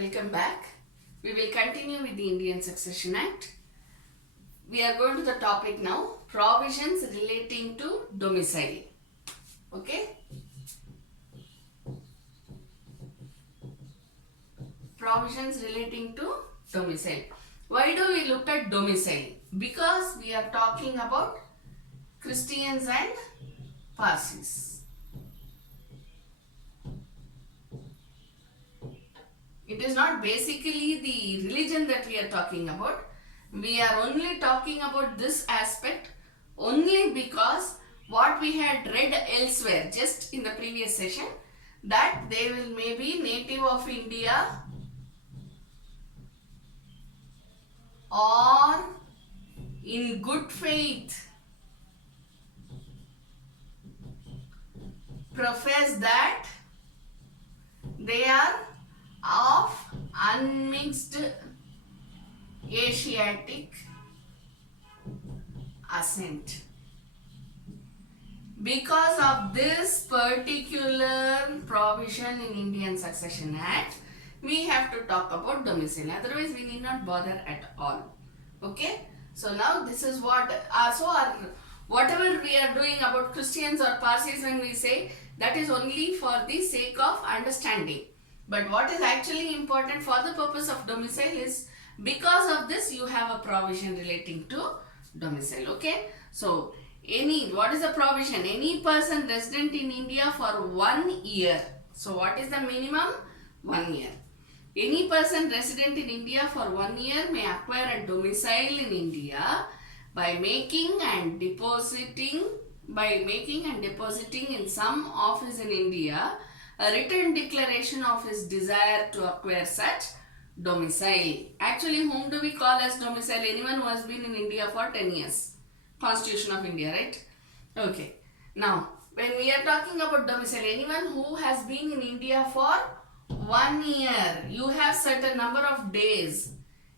Welcome back. We will continue with the Indian Succession Act. We are going to the topic now, provisions relating to domicile. Okay? Provisions relating to domicile. Why do we look at domicile? Because we are talking about Christians and Parsis. It is not basically the religion that we are talking about. We are only talking about this aspect only because what we had read elsewhere, just in the previous session, that they will maybe native of India or in good faith profess that they are of unmixed Asiatic ascent. Because of this particular provision in Indian Succession Act, we have to talk about domicile. Otherwise, we need not bother at all. Okay? So now this is what, whatever we are doing about Christians or Parsis, when we say, that is only for the sake of understanding. But what is actually important for the purpose of domicile is, because of this you have a provision relating to domicile. Okay? So, what is the provision? Any person resident in India for 1 year. So, what is the minimum? 1 year. Any person resident in India for 1 year may acquire a domicile in India by making and depositing in some office in India a written declaration of his desire to acquire such domicile. Actually, whom do we call as domicile? Anyone who has been in India for 10 years. Constitution of India, right? Okay. Now, when we are talking about domicile, anyone who has been in India for 1 year, you have certain number of days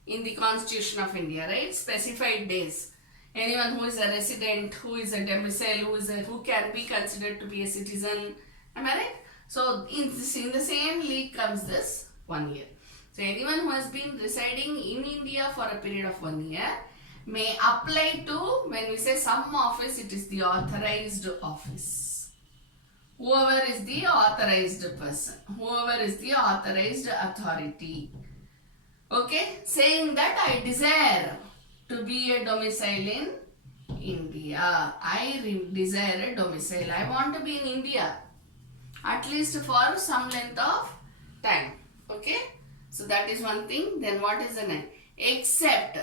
in the Constitution of India, right? Specified days. Anyone who is a resident, who is a domicile, who can be considered to be a citizen. Am I right? So, in the same league comes this 1 year. So, anyone who has been residing in India for a period of 1 year may apply to, when we say some office, it is the authorized office. Whoever is the authorized person, whoever is the authorized authority. Okay, saying that I desire to be a domicile in India. I desire a domicile. I want to be in India, at least for some length of time. Okay, so that is one thing. Then what is the next? Except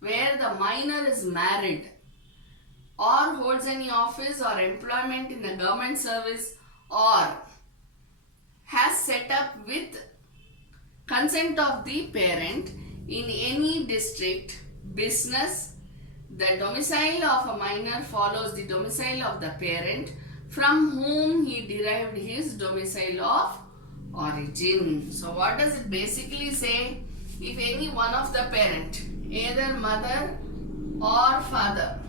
where the minor is married or holds any office or employment in the government service or has set up with consent of the parent in any district business, the domicile of a minor follows the domicile of the parent from whom he derived his domicile of origin. So what does it basically say? If any one of the parent, either mother or father,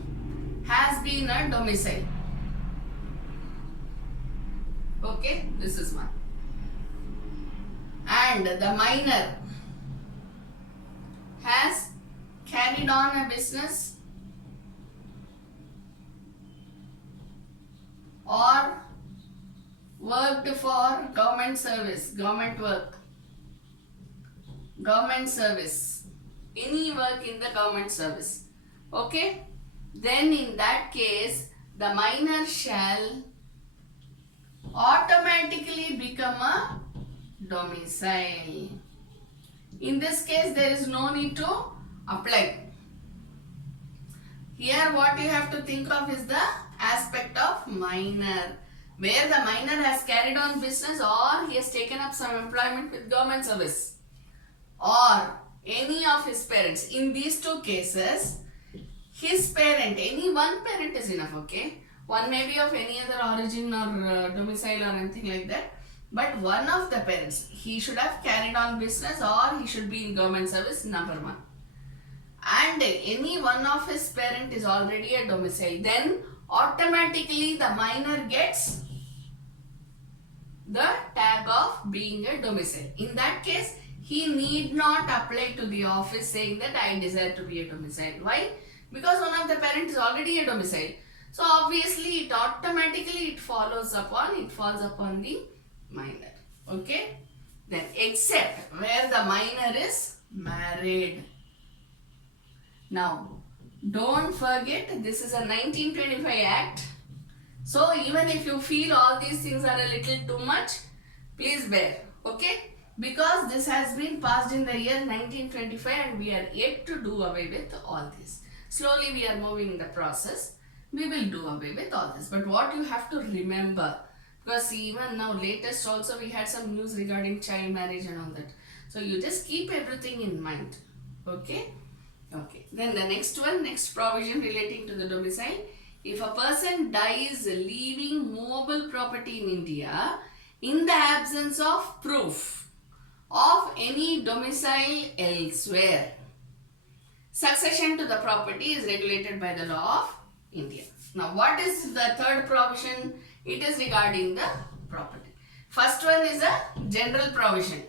has been a domicile. Okay, this is one. And the minor has carried on a business or worked for government service, government work, government service, any work in the government service. Okay? Then in that case, the minor shall automatically become a domicile. In this case, there is no need to apply. Here what you have to think of is the aspect of minor, where the minor has carried on business or he has taken up some employment with government service or any of his parents. In these two cases, his parent, any one parent is enough, okay? One may be of any other origin or domicile or anything like that. But one of the parents, he should have carried on business or he should be in government service, number one. And any one of his parent is already a domicile, then automatically the minor gets the tag of being a domicile. In that case, he need not apply to the office saying that I desire to be a domicile. Why? Because one of the parents is already a domicile. So obviously it automatically falls upon the minor. Okay? Then except where the minor is married. Now don't forget, this is a 1925 Act. So even if you feel all these things are a little too much, please bear. Okay? Because this has been passed in the year 1925 and we are yet to do away with all this. Slowly we are moving in the process. We will do away with all this. But what you have to remember, because even now latest also we had some news regarding child marriage and all that. So you just keep everything in mind. Okay? Okay. Then the next provision relating to the domicile. If a person dies leaving movable property in India in the absence of proof of any domicile elsewhere, succession to the property is regulated by the law of India. Now what is the third provision? It is regarding the property. First one is a general provision,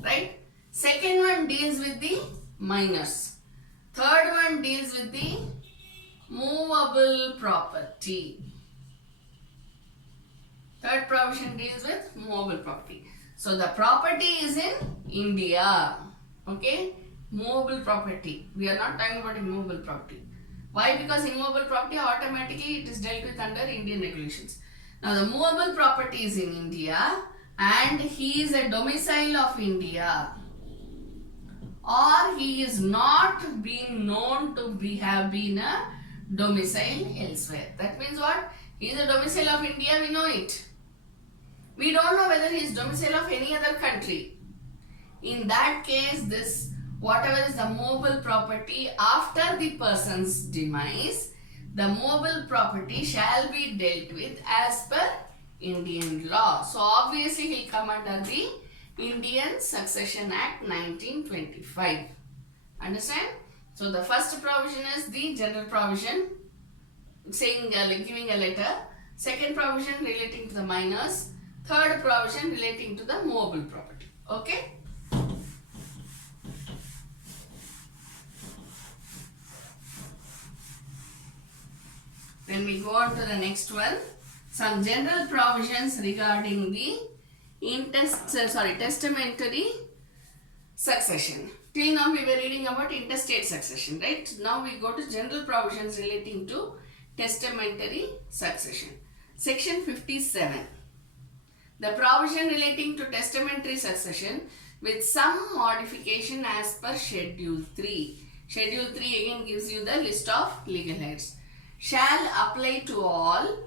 right? Second one deals with the minors. Third one deals with the movable property. Third provision deals with movable property. So the property is in India. Okay? Movable property. We are not talking about immovable property. Why? Because immovable property automatically it is dealt with under Indian regulations. Now the movable property is in India and he is a domicile of India, or he is not being known to have been a domicile elsewhere. That means what? He is a domicile of India, we know it. We don't know whether he is domicile of any other country. In that case, this whatever is the movable property after the person's demise, the movable property shall be dealt with as per Indian law. So obviously he will come under the Indian Succession Act 1925. Understand? So the first provision is the general provision saying giving a letter. Second provision relating to the minors. Third provision relating to the movable property. Okay? Then we go on to the next one. Some general provisions regarding the testamentary succession. Till now we were reading about intestate succession, right? Now we go to general provisions relating to testamentary succession. Section 57. The provision relating to testamentary succession with some modification as per Schedule 3. Schedule 3 again gives you the list of legal heirs. Shall apply to all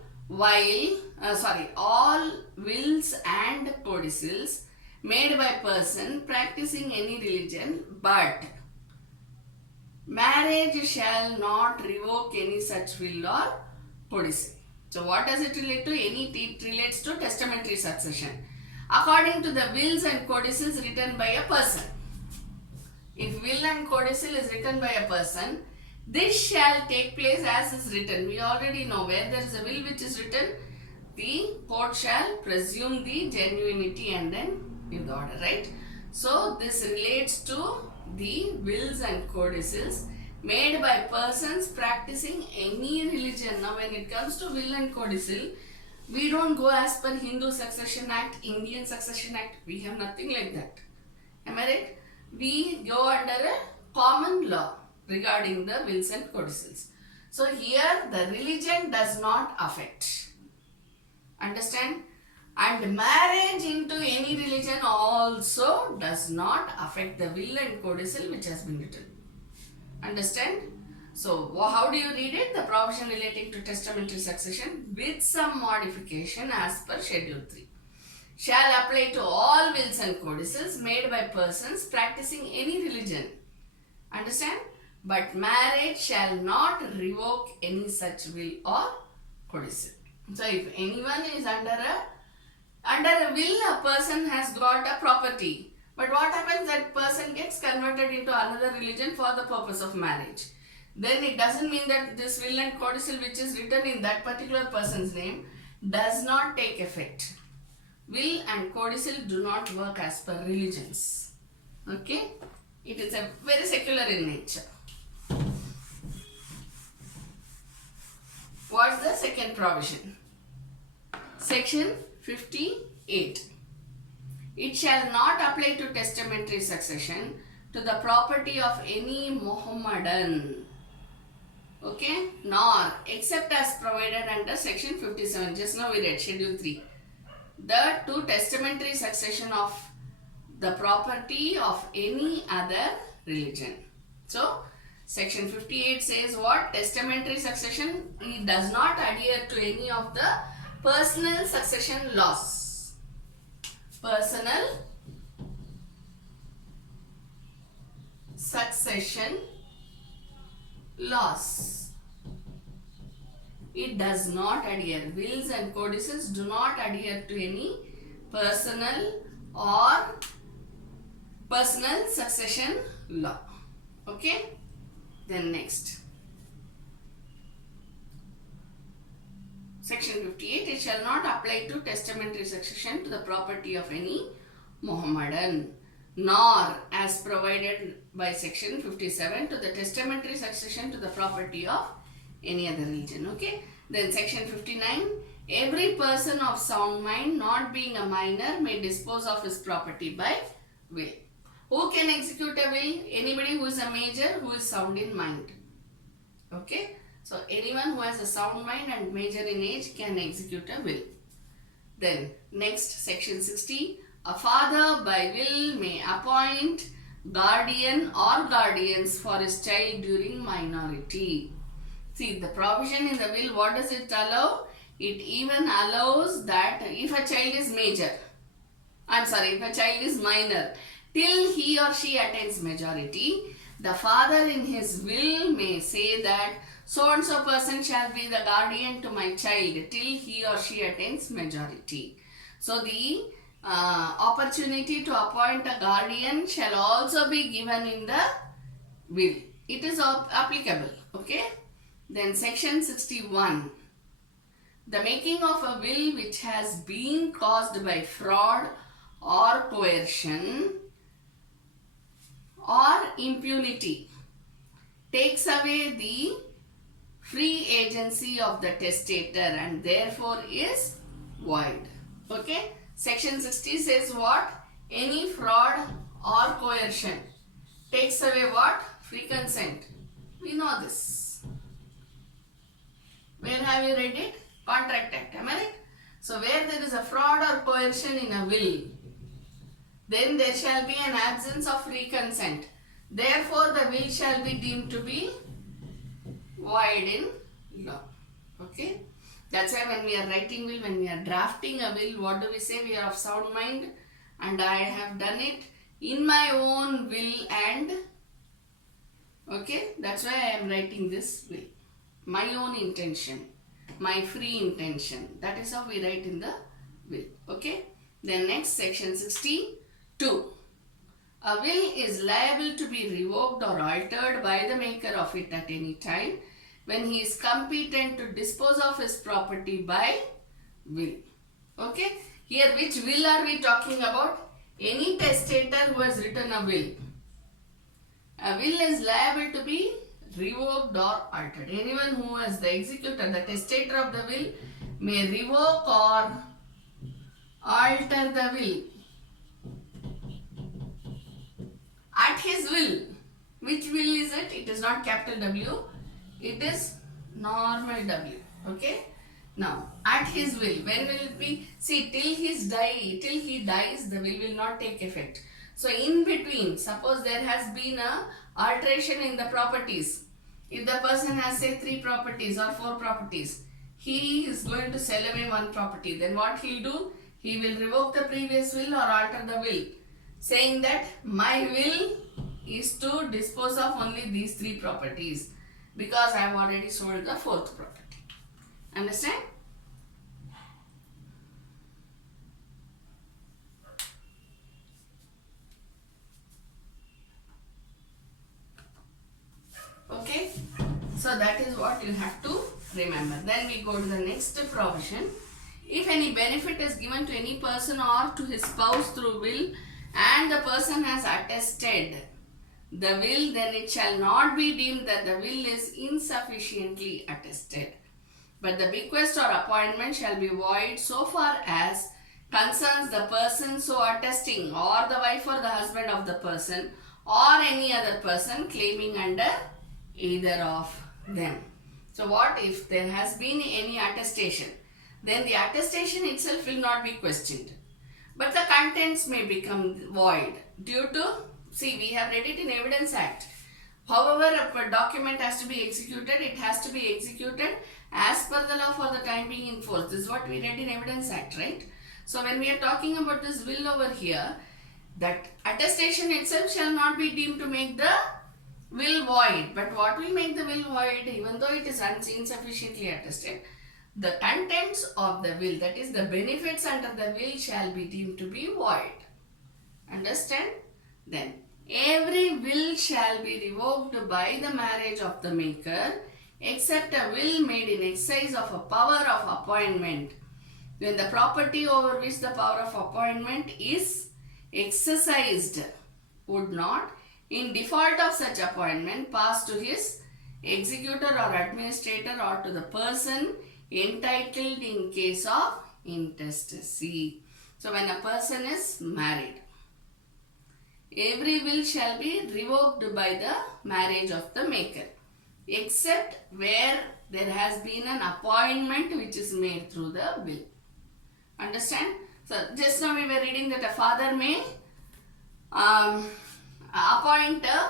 all wills and codicils made by person practicing any religion, but marriage shall not revoke any such will or codicil. So what does it relate to? It relates to testamentary succession. According to the wills and codicils written by a person. If will and codicil is written by a person, this shall take place as is written. We already know where there is a will which is written, the court shall presume the genuinity and then give the order, right? So this relates to the wills and codicils made by persons practicing any religion. Now when it comes to will and codicil, we don't go as per Hindu Succession Act, Indian Succession Act. We have nothing like that. Am I right? We go under a common law regarding the wills and codicils. So here the religion does not affect. Understand? And marriage into any religion also does not affect the will and codicil which has been written. Understand? So how do you read it? The provision relating to testamentary succession with some modification as per Schedule 3 shall apply to all wills and codicils made by persons practicing any religion. Understand? But marriage shall not revoke any such will or codicil. So if anyone is under a will, a person has got a property. But what happens? That person gets converted into another religion for the purpose of marriage. Then it doesn't mean that this will and codicil which is written in that particular person's name does not take effect. will and codicil do not work as per religions. Okay? It is a very secular in nature. What's the second provision? Section 58. It shall not apply to testamentary succession to the property of any Mohammedan. Okay? Nor, except as provided under section 57. Just now we read schedule 3. To testamentary succession of the property of any other religion. So, section 58 says what? Testamentary succession, it does not adhere to any of the personal succession laws. Personal succession laws. It does not adhere. Wills and codicils do not adhere to any personal or personal succession law. Okay? Then next. Section 58. It shall not apply to testamentary succession to the property of any Mohammedan, nor as provided by section 57 to the testamentary succession to the property of any other religion. Okay? Then section 59. Every person of sound mind, not being a minor, may dispose of his property by will. Who can execute a will? Anybody who is a major, who is sound in mind. Okay? So, anyone who has a sound mind and major in age can execute a will. Then, next, section 60. A father by will may appoint guardian or guardians for his child during minority. See, the provision in the will, what does it allow? It even allows that if a child is major, if a child is minor, till he or she attains majority, the father in his will may say that so and so person shall be the guardian to my child till he or she attains majority. So the opportunity to appoint a guardian shall also be given in the will. It is applicable. Okay? Then section 61. The making of a will which has been caused by fraud or coercion or impunity takes away the free agency of the testator and therefore is void. Okay? Section 60 says what? Any fraud or coercion takes away what? Free consent. We know this. Where have you read it? Contract Act. Am I right? So where there is a fraud or coercion in a will, then there shall be an absence of free consent. Therefore, the will shall be deemed to be void in law. Okay? That's why when we are writing will, when we are drafting a will, what do we say? We are of sound mind and I have done it in my own will and, okay? That's why I am writing this will. My own intention, my free intention. That is how we write in the will. Okay? Then next, section 62. A will is liable to be revoked or altered by the maker of it at any time when he is competent to dispose of his property by will. Okay? Here which will are we talking about? Any testator who has written a will. A will is liable to be revoked or altered. Anyone who has the executor, the testator of the will may revoke or alter the will at his will. Which will is it? It is not capital W. It is normal W. Okay? Now, at his will. When will it be? See, till he dies, the will not take effect. So, in between, suppose there has been a alteration in the properties. If the person has say 3 properties or 4 properties, he is going to sell away 1 property. Then what he will do? He will revoke the previous will or alter the will, saying that my will is to dispose of only these 3 properties because I have already sold the 4th property. Understand? Okay, so that is what you have to remember. Then we go to the next provision. If any benefit is given to any person or to his spouse through will and the person has attested the will, then it shall not be deemed that the will is insufficiently attested. But the bequest or appointment shall be void so far as concerns the person so attesting, or the wife or the husband of the person, or any other person claiming under either of them. So what if there has been any attestation? Then the attestation itself will not be questioned, but the contents may become void due to, see, we have read it in Evidence Act. However, a document has to be executed, it has to be executed as per the law for the time being in force. This is what we read in Evidence Act, right? So when we are talking about this will over here, that attestation itself shall not be deemed to make the will void. But what will make the will void, even though it is insufficiently attested? The contents of the will, that is the benefits under the will, shall be deemed to be void. Understand? Then, every will shall be revoked by the marriage of the maker, except a will made in exercise of a power of appointment, when the property over which the power of appointment is exercised would not, in default of such appointment, pass to his executor or administrator or to the person entitled in case of intestacy. So when a person is married, every will shall be revoked by the marriage of the maker, except where there has been an appointment which is made through the will. Understand? So just now we were reading that a father may appoint a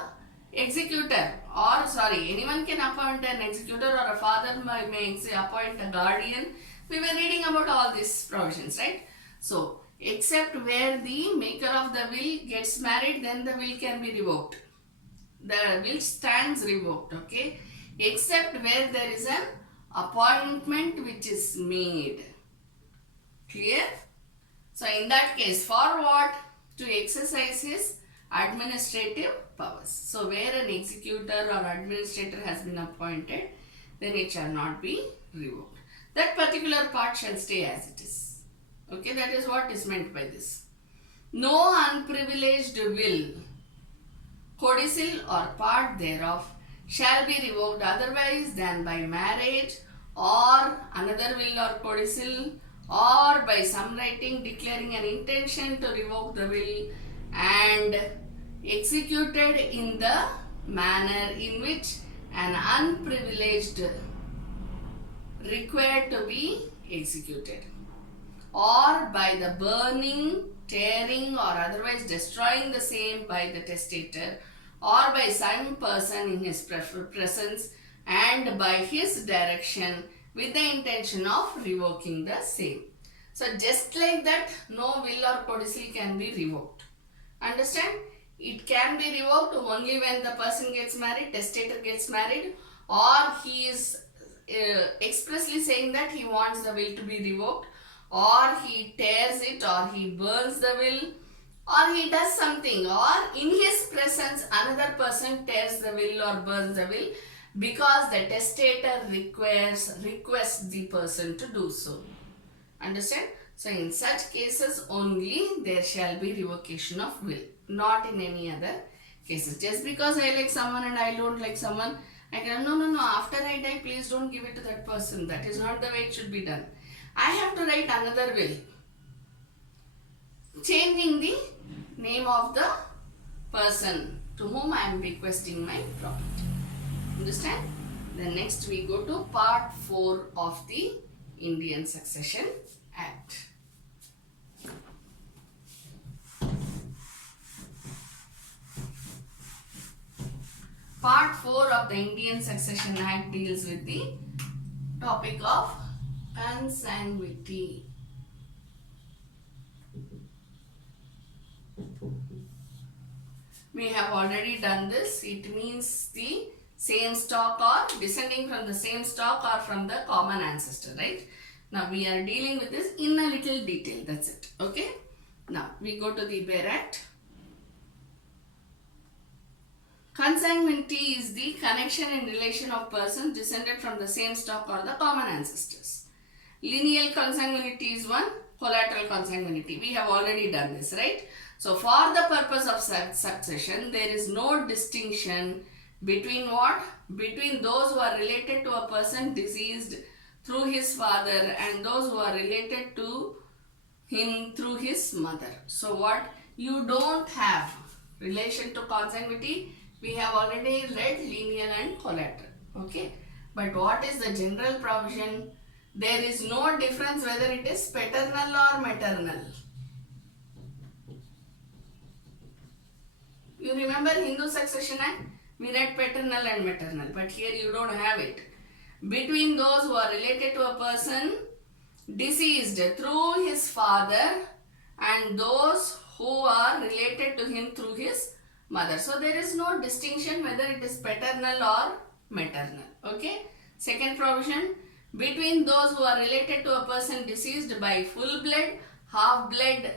executor, or anyone can appoint an executor, or a father may appoint a guardian. We were reading about all these provisions, right? So except where the maker of the will gets married, then the will can be revoked. The will stands revoked, okay? Except where there is an appointment which is made. Clear? So in that case, for what? To exercise his administrative powers. So where an executor or administrator has been appointed, then it shall not be revoked. That particular part shall stay as it is. Okay, that is what is meant by this. No unprivileged will, codicil or part thereof, shall be revoked otherwise than by marriage or another will or codicil, or by some writing declaring an intention to revoke the will and executed in the manner in which an unprivileged required to be executed, or by the burning, tearing or otherwise destroying the same by the testator, or by some person in his presence and by his direction with the intention of revoking the same. So just like that, no will or codicil can be revoked. Understand? It can be revoked only when the person gets married, testator gets married, or he is expressly saying that he wants the will to be revoked, or he tears it, or he burns the will, or he does something, or in his presence another person tears the will or burns the will because the testator requests the person to do so. Understand? So in such cases only there shall be revocation of will, not in any other cases. Just because I like someone and I don't like someone, I can no, after I die please don't give it to that person. That is not the way it should be done. I have to write another will, changing the name of the person to whom I am bequesting my property. Understand? Then next we go to part 4 of the Indian Succession Act. Part 4 of the Indian Succession Act deals with the topic of consanguinity. We have already done this. It means the same stock or descending from the same stock or from the common ancestor, right? Now we are dealing with this in a little detail. That's it. Okay. Now we go to the Bare Act. Consanguinity is the connection and relation of persons descended from the same stock or the common ancestors. Lineal consanguinity is one, collateral consanguinity. We have already done this, right? So for the purpose of succession, there is no distinction between what? Between those who are related to a person deceased through his father and those who are related to him through his mother. So what? You don't have relation to consanguinity. We have already read lineal and collateral. Okay. But what is the general provision? There is no difference whether it is paternal or maternal. You remember Hindu Succession Act? We read paternal and maternal, but here you don't have it. Between those who are related to a person deceased through his father and those who are related to him through his mother. So there is no distinction whether it is paternal or maternal. Okay. Second provision, between those who are related to a person deceased by full blood, half blood.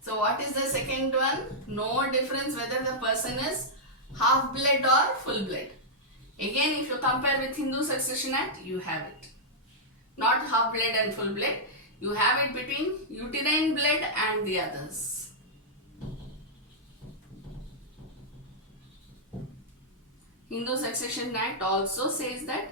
So what is the second one? No difference whether the person is half blood or full blood. Again, if you compare with Hindu Succession Act, you have it. Not half blood and full blood. You have it between uterine blood and the others. Hindu Succession Act also says that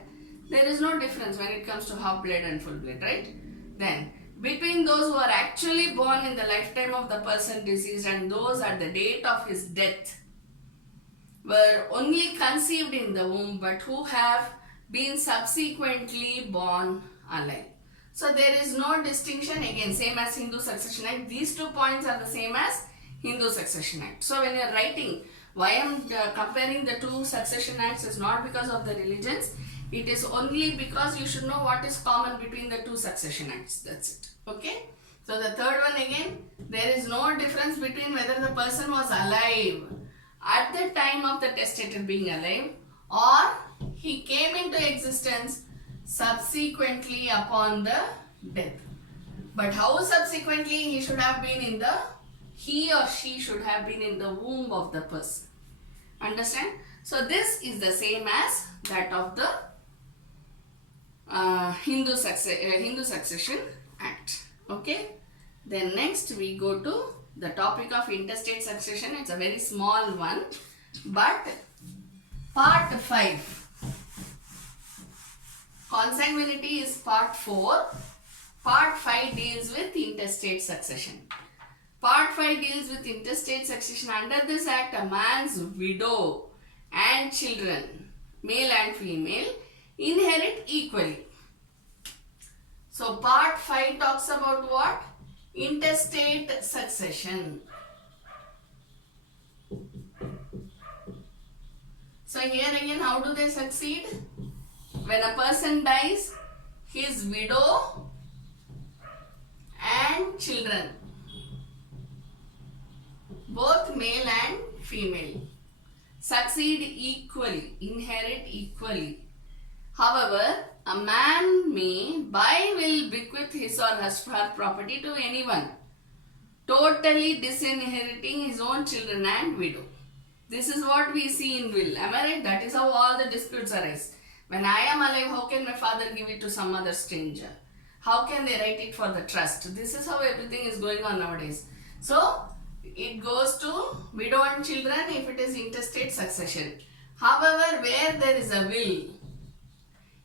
there is no difference when it comes to half blood and full blood, right? Then, between those who are actually born in the lifetime of the person deceased and those at the date of his death were only conceived in the womb but who have been subsequently born alive. So there is no distinction, again same as Hindu Succession Act. These 2 points are the same as Hindu Succession Act. So when you are writing, why I am comparing the 2 succession acts is not because of the religions. It is only because you should know what is common between the 2 succession acts. That's it. Okay. So the third one again, there is no difference between whether the person was alive at the time of the testator being alive or he came into existence subsequently upon the death. But how subsequently? He should have been in the, he or she should have been in the womb of the person. Understand? So this is the same as that of the Hindu Succession Act. Okay. Then next we go to the topic of intestate succession. It's a very small one, but part 5. Consanguinity is part 4. Part 5 deals with intestate succession. Part 5 deals with intestate succession. Under this act, a man's widow and children, male and female, inherit equally. So part 5 talks about what? Intestate succession. So here again, how do they succeed? When a person dies, his widow and children, both male and female, succeed equally, inherit equally. However, a man may by will bequeath his or her property to anyone, totally disinheriting his own children and widow. This is what we see in will. Am I right? That is how all the disputes arise. When I am alive, how can my father give it to some other stranger? How can they write it for the trust? This is how everything is going on nowadays. So, it goes to widow and children if it is intestate succession. However, where there is a will,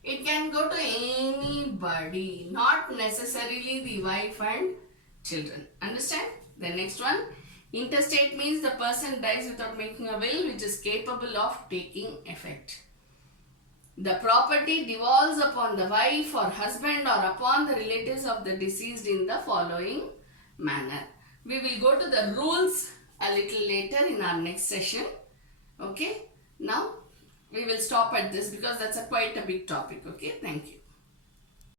it can go to anybody, not necessarily the wife and children. Understand? The next one, intestate means the person dies without making a will which is capable of taking effect. The property devolves upon the wife or husband or upon the relatives of the deceased in the following manner. We will go to the rules a little later in our next session. Okay. Now, we will stop at this because that's quite a big topic. Okay. Thank you.